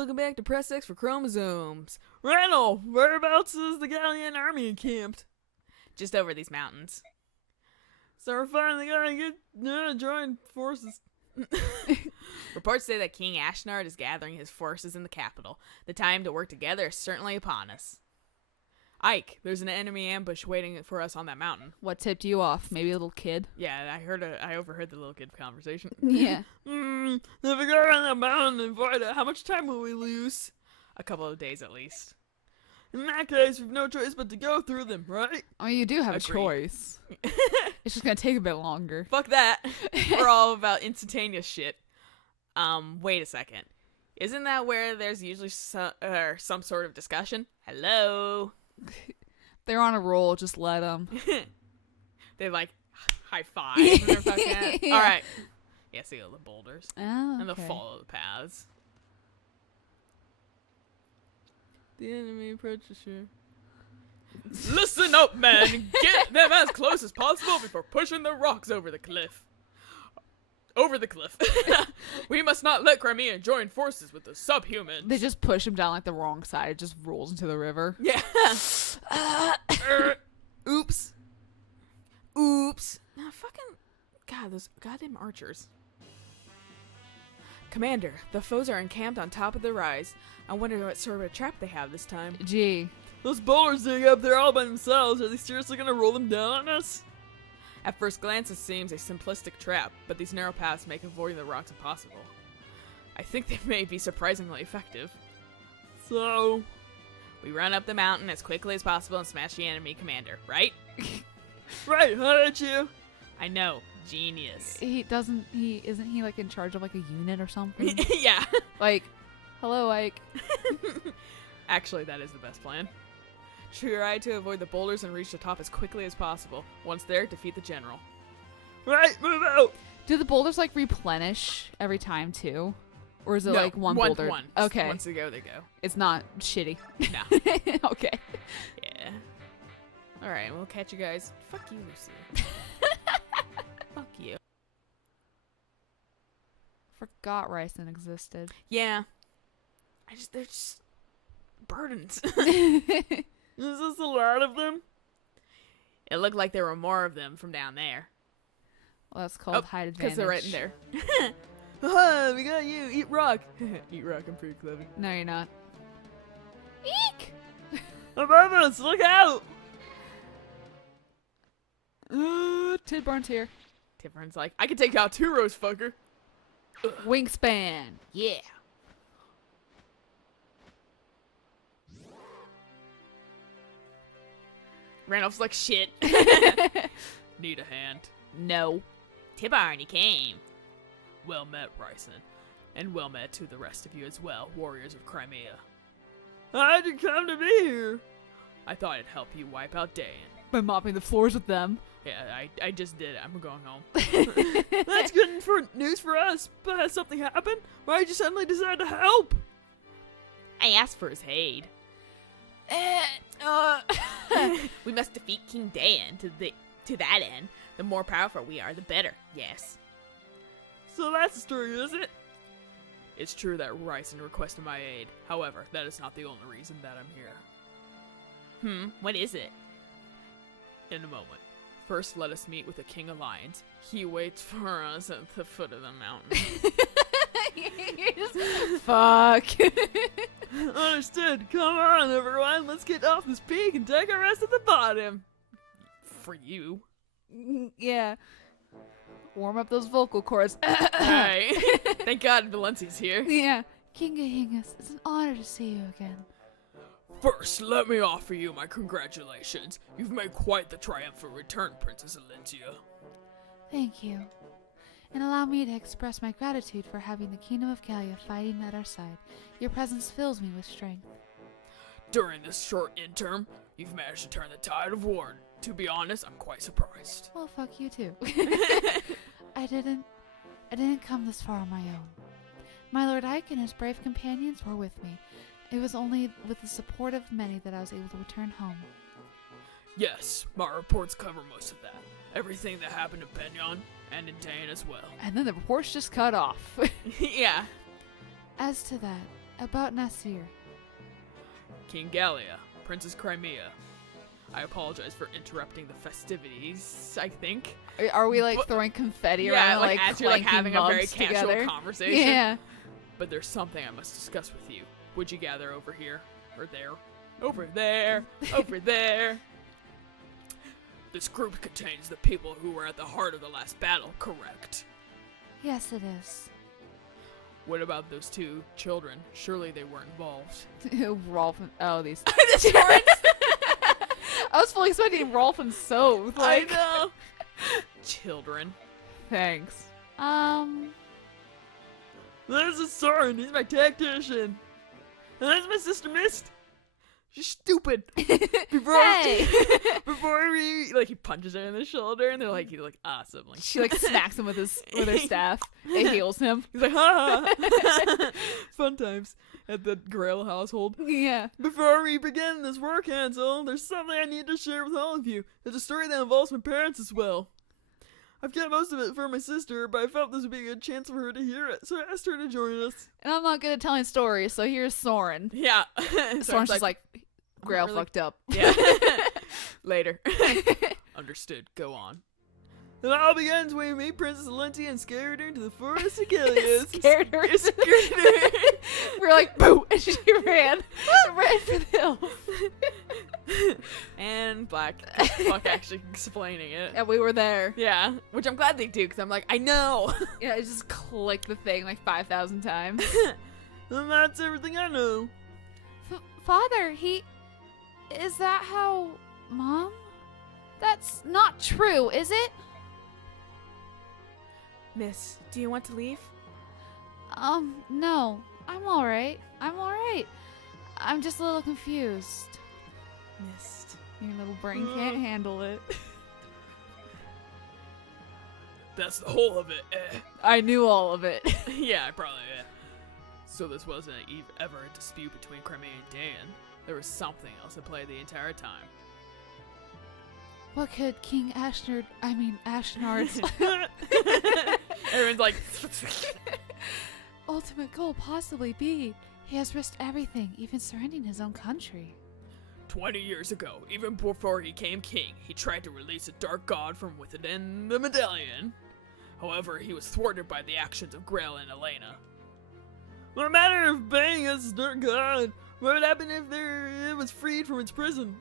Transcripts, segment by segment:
welcome back to Press X for Chromosomes. Randall, whereabouts is the Galleon army encamped? Just over these mountains. So we're finally gonna get join forces. Reports say that King Ashnard is gathering his forces in the capital. The time to work together is certainly upon us. Ike, there's an enemy ambush waiting for us on that mountain. What tipped you off? Maybe a little kid? Yeah, I overheard the little kid conversation. Yeah. If we go around that mountain and fight it, how much time will we lose? A couple of days at least. In that case, we've no choice but to go through them, right? I mean, you do have Agreed. a choice. It's just gonna take a bit longer. Fuck that. We're all about instantaneous shit. Wait a second. Isn't that where there's usually some sort of discussion? Hello? They're on a roll, just let them. They like high five. When they're fucking at it. Yeah. All right. Yeah, see all the boulders. Oh, And they'll okay. follow the paths. The enemy approaches you. Listen up, men! Get them as close as possible before pushing the rocks over the cliff. Over the cliff. We must not let Crimea join forces with the subhumans. They just push him down like the wrong side. It just rolls into the river. Yeah. Oops. Oops. Nah, fucking... God, those goddamn archers. Commander, the foes are encamped on top of the rise. I wonder what sort of a trap they have this time. Gee. Those boulders sitting up there all by themselves, are they seriously gonna roll them down on us? At first glance, it seems a simplistic trap, but these narrow paths make avoiding the rocks impossible. I think they may be surprisingly effective. So... we run up the mountain as quickly as possible and smash the enemy commander, right? Right, how did you? I know. Genius. Isn't he like in charge of like a unit or something? Yeah. Like, hello, Ike. Actually, that is the best plan. Try to avoid the boulders and reach the top as quickly as possible. Once there, defeat the general. Right, move out! Do the boulders like replenish every time too? Or is it like one boulder? One. Okay. Once they go, they go. It's not shitty. No. Okay. Yeah. Alright, we'll catch you guys. Fuck you, Lucy. Fuck you. Forgot Ryson existed. Yeah. They're just burdens. Is this a lot of them? It looked like there were more of them from down there. Well, that's called height advantage. Because they're right in there. Haha, we got you. Eat rock. Eat rock, I'm pretty clever. No, you're not. Eek! Above us, look out! Tidburn's here. Tidburn's like, I can take out 2 rows, fucker. Wingspan. Yeah. Randolph's like, shit. Need a hand. No. Tidburn, he came. Well met, Ryson. And well met to the rest of you as well, warriors of Crimea. How'd you come to be here? I thought I'd help you wipe out Dayan. By mopping the floors with them. Yeah, I just did it. I'm going home. That's good news for us, but has something happened? Why'd you suddenly decide to help? I asked for his aid. We must defeat King Dayan to that end. The more powerful we are, the better. Yes. So that's the story, is it? It's true that Ryson requested my aid. However, that is not the only reason that I'm here. What is it? In a moment. First, let us meet with the King of Lions. He waits for us at the foot of the mountain. Fuck. Understood. Come on, everyone. Let's get off this peak and take our rest at the bottom. For you. Yeah. Warm up those vocal cords. Right. Thank God Valencia's here. Yeah. King Ahingus, it's an honor to see you again. First, let me offer you my congratulations. You've made quite the triumphant return, Princess Valencia. Thank you. And allow me to express my gratitude for having the Kingdom of Galia fighting at our side. Your presence fills me with strength. During this short interim, you've managed to turn the tide of war. To be honest, I'm quite surprised. Well, fuck you too. I didn't come this far on my own. My Lord Ike and his brave companions were with me. It was only with the support of many that I was able to return home. Yes, my reports cover most of that. Everything that happened in Penyon, and in Dayan as well. And then the report's just cut off. Yeah. As to that, About Nasir. King Gallia, Princess Crimea. I apologize for interrupting the festivities, I think. Are we like throwing confetti around, like as you're like having a very casual casual conversation? Yeah. But there's something I must discuss with you. Would you gather over here? Or there? Over there? Over there? This group contains the people who were at the heart of the last battle, correct? Yes, it is. What about those 2 children? Surely they weren't involved. Rolf and these. The children? I was fully expecting Rolf and Soph. Like, I know. Children. Thanks. This is Soren. He's my tactician. And that's my sister Mist. She's stupid. Hey! Before we he punches her in the shoulder, and he's like awesome. Like She like smacks him with her staff. It heals him. he's like ha ha. Fun times at the Grail household. Yeah. Before we begin this war council, there's something I need to share with all of you. It's a story that involves my parents as well. I've kept most of it for my sister, but I felt this would be a good chance for her to hear it, so I asked her to join us. And I'm not good at telling stories, so here's Soren. Yeah. Soren's just like, Grail really- fucked up. Yeah. Later. Understood. Go on. It all begins when we meet Princess Linty and scared her into the forest of Gilead. Scared her. Scared her. We're like, boo! And she ran for the hills. And Black fuck actually explaining it. And we were there. Yeah, which I'm glad they do, because I'm like, I know. Yeah, I just clicked the thing like 5,000 times. And that's everything I know. Father, is that how Mom? That's not true, is it? Miss, do you want to leave? No. I'm alright. I'm just a little confused. Mist. Your little brain can't handle it. That's the whole of it. I knew all of it. Yeah, I probably. So this wasn't ever a dispute between Crimea and Dan. There was something else at play the entire time. What could King Ashnard's Everyone's like, ultimate goal possibly be? He has risked everything, even surrendering his own country. 20 years ago, even before he became king, he tried to release a dark god from within the medallion. However, he was thwarted by the actions of Grail and Elena. What a matter of banging us, dark god? What would happen if it was freed from its prison?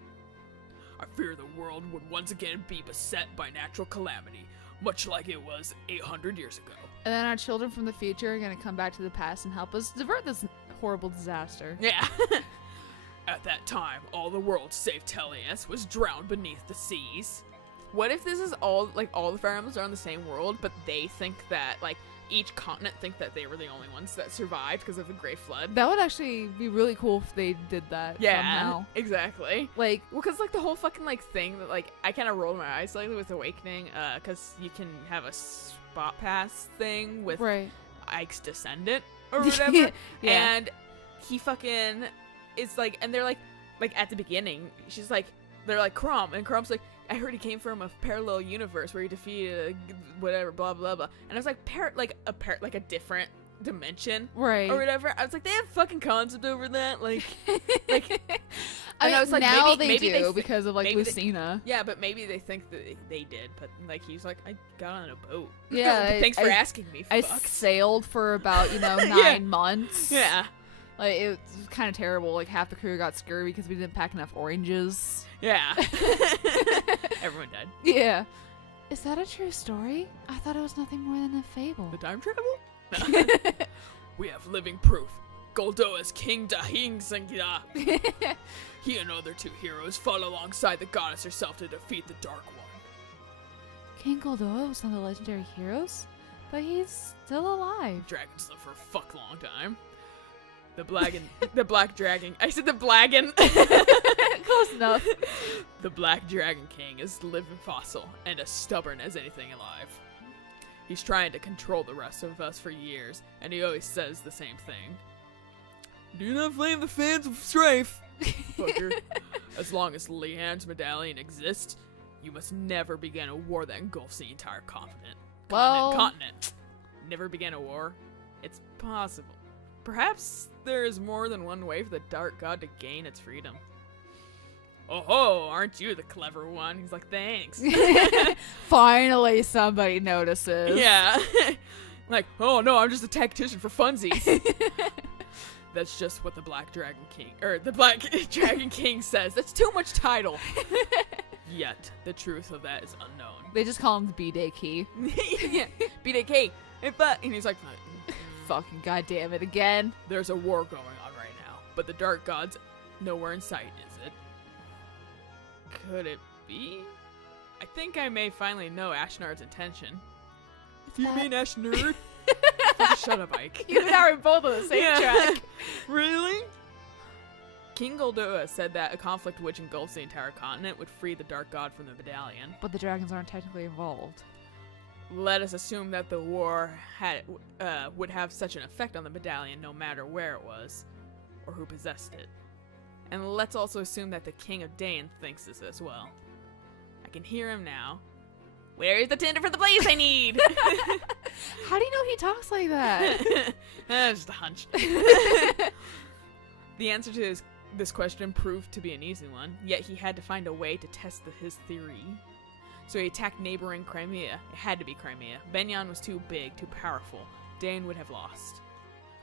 I fear the world would once again be beset by natural calamity, much like it was 800 years ago. And then our children from the future are going to come back to the past and help us divert this horrible disaster. Yeah. At that time, all the world save Teleus was drowned beneath the seas. What if this is all the Fire Emblems are on the same world, but they think that, each continent think that they were the only ones that survived because of the Great Flood? That would actually be really cool if they did that somehow. Exactly. Like, well, because, the whole fucking, thing that, I kind of rolled my eyes slightly with Awakening, because you can have a spot pass thing with right. Ike's descendant or whatever. Yeah. And he fucking is and they're at the beginning, she's like, they're like, Crom, and Crom's like, I heard he came from a parallel universe where he defeated whatever, blah, blah, blah. And I was like, a different dimension. Right. Or whatever. I was like, they have fucking concept over that. And I was like, now maybe they do because of, maybe Lucina. Yeah, but maybe they think that they did. But, he's like, I got on a boat. Yeah. Thanks for asking me, I fuck. sailed for about, 9 months. Yeah. It was kind of terrible. Half the crew got scurvy because we didn't pack enough oranges. Yeah. Everyone died. Yeah. Is that a true story? I thought it was nothing more than a fable. The time travel? We have living proof. Goldoa's King Dahing Sangida. He and other 2 heroes fought alongside the goddess herself to defeat the Dark One. King Goldoa was one of the legendary heroes, but he's still alive. Dragons live for a fuck long time. The Black Dragon. I said the Blagon. Close enough. The Black Dragon King is a living fossil and as stubborn as anything alive. He's trying to control the rest of us for years, and he always says the same thing. Do not blame the fans of strife, fucker. As long as Leanne's medallion exists, you must never begin a war that engulfs the entire continent. Continent. Never begin a war. It's possible. Perhaps there is more than one way for the Dark God to gain its freedom. Oh ho, aren't you the clever one? He's like, thanks. Finally, somebody notices. Yeah. Like, oh no, I'm just a tactician for funsies. That's just what the Black Dragon King says. That's too much title. Yet, the truth of that is unknown. They just call him the B-Day Key. Yeah, BDK. And he's like, Fucking goddamn it again. there's a war going on right now, but the Dark God's nowhere in sight, is it? Could it be? I think I may finally know Ashnard's intention. Do you mean Ashnard? Shut up, Ike. You and I were both on the same track. Really? King Goldoa said that a conflict which engulfs the entire continent would free the Dark God from the medallion. But the dragons aren't technically involved. Let us assume that the war would have such an effect on the medallion no matter where it was, or who possessed it. And let's also assume that the King of Dane thinks this as well. I can hear him now. Where's the tinder for the place I need? How do you know he talks like that? Just a hunch. The answer to this question proved to be an easy one, yet he had to find a way to test his theory. So he attacked neighboring Crimea. It had to be Crimea. Benyon was too big, too powerful. Dane would have lost.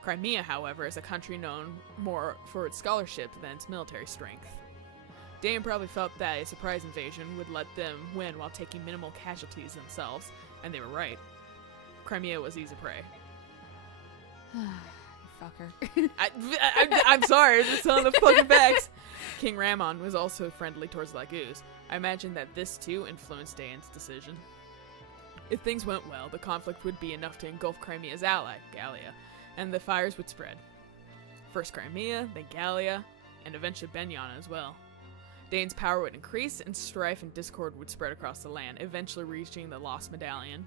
Crimea, however, is a country known more for its scholarship than its military strength. Dane probably felt that a surprise invasion would let them win while taking minimal casualties themselves, and they were right. Crimea was easy prey. You fucker. I'm sorry, I'm just telling the fucking facts. King Ramon was also friendly towards Laguz. I imagine that this too influenced Dane's decision. If things went well, the conflict would be enough to engulf Crimea's ally, Gallia, and the fires would spread. First Crimea, then Gallia, and eventually Benyana as well. Dane's power would increase, and strife and discord would spread across the land, eventually reaching the lost medallion.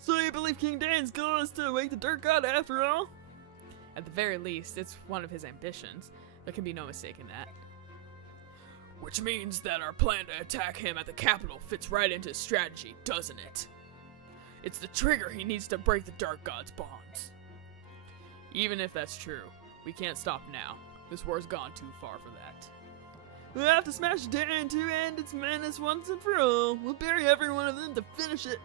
So you believe King Dane's goal is to wake the Dark God after all? At the very least, it's one of his ambitions. There can be no mistake in that. Which means that our plan to attack him at the capital fits right into his strategy, doesn't it? It's the trigger he needs to break the Dark God's bonds. Even if that's true, we can't stop now. This war's gone too far for that. We'll have to smash Dane to end its menace once and for all. We'll bury every one of them to finish it.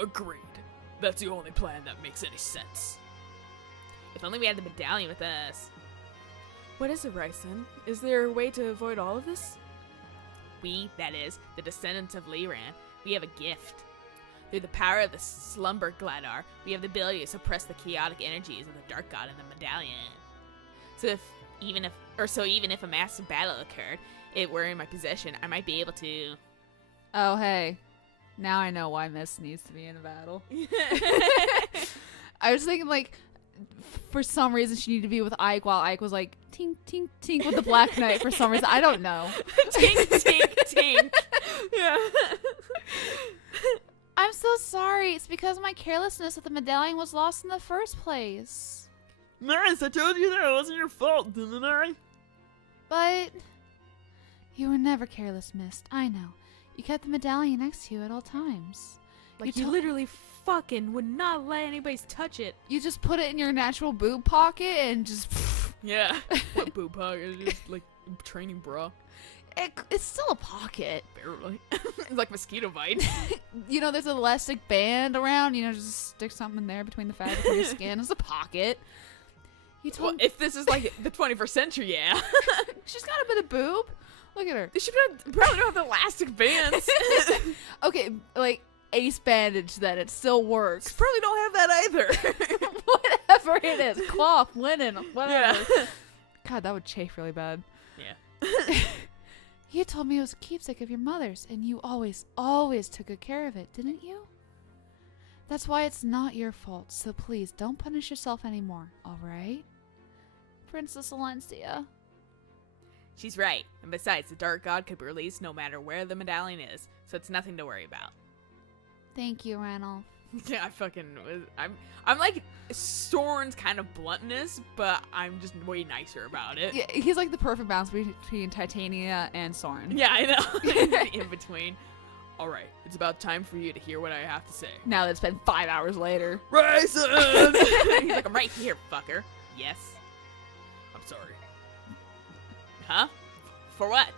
Agreed. That's the only plan that makes any sense. If only we had the medallion with us. What is it, Ryson? Is there a way to avoid all of this? We, that is, the descendants of Liran, we have a gift. Through the power of the Slumber Gladar, we have the ability to suppress the chaotic energies of the Dark God in the medallion. So even if a massive battle occurred, it were in my possession, I might be able to... Oh, hey. Now I know why Miss needs to be in a battle. I was thinking, like, for some reason she needed to be with Ike while Ike was like, tink, tink, tink with the Black Knight for some reason. I don't know. Tink, tink, tink. Yeah. I'm so sorry. It's because of my carelessness that the medallion was lost in the first place. Nice, I told you that wasn't your fault, didn't I? But you were never careless, Mist. I know. You kept the medallion next to you at all times. Like you literally fucking would not let anybody touch it. You just put it in your natural boob pocket and just... Yeah. What boob pocket? It's just like training bra. It's still a pocket. Barely. It's like mosquito bite. You know, there's an elastic band around. You know, just stick something in there between the fabric and your skin. It's a pocket. You told if this is like the 21st century, yeah. She's got a bit of boob. Look at her. She probably don't have elastic bands. Okay, like ace bandage then. It still works. She probably don't have that either. Whatever it is. Cloth, linen, whatever. Yeah. God, that would chafe really bad. Yeah. You told me it was a keepsake of your mother's, and you always took good care of it, didn't you? That's why it's not your fault, so please don't punish yourself anymore, alright? Princess Alencia. She's right. And besides, the Dark God could be released no matter where the medallion is, so it's nothing to worry about. Thank you, Ranulph. Yeah, I'm like Soren's kind of bluntness, but I'm just way nicer about it. Yeah, he's like the perfect balance between Titania and Soren. Yeah, I know. In between. Alright, it's about time for you to hear what I have to say. Now that it's been 5 hours later. Ryson! He's like, I'm right here, fucker. Yes. I'm sorry. Huh? For what?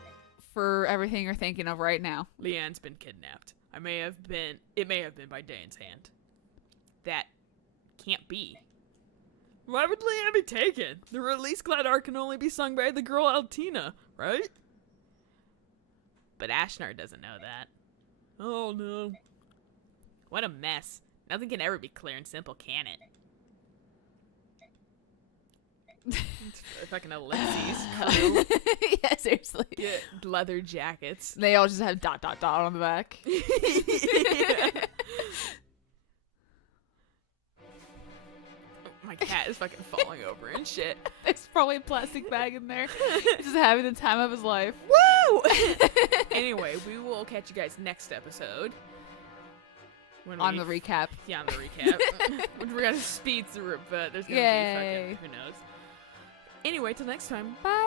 For everything you're thinking of right now. Leanne's been kidnapped. It may have been by Dane's hand. That can't be. Why would Leanne be taken? The release glad art can only be sung by the girl Altina, right? But Ashnar doesn't know that. Oh no. What a mess. Nothing can ever be clear and simple, can it? Fucking ellipses. Yeah, seriously. Get leather jackets. They all just have ... on the back. Yeah. My cat is fucking falling over and shit. There's probably a plastic bag in there. Just having the time of his life. Woo! Anyway, we will catch you guys next episode. On the recap. Yeah, on the recap. We're gonna speed through it, but there's gonna be fucking, who knows. Anyway, till next time. Bye.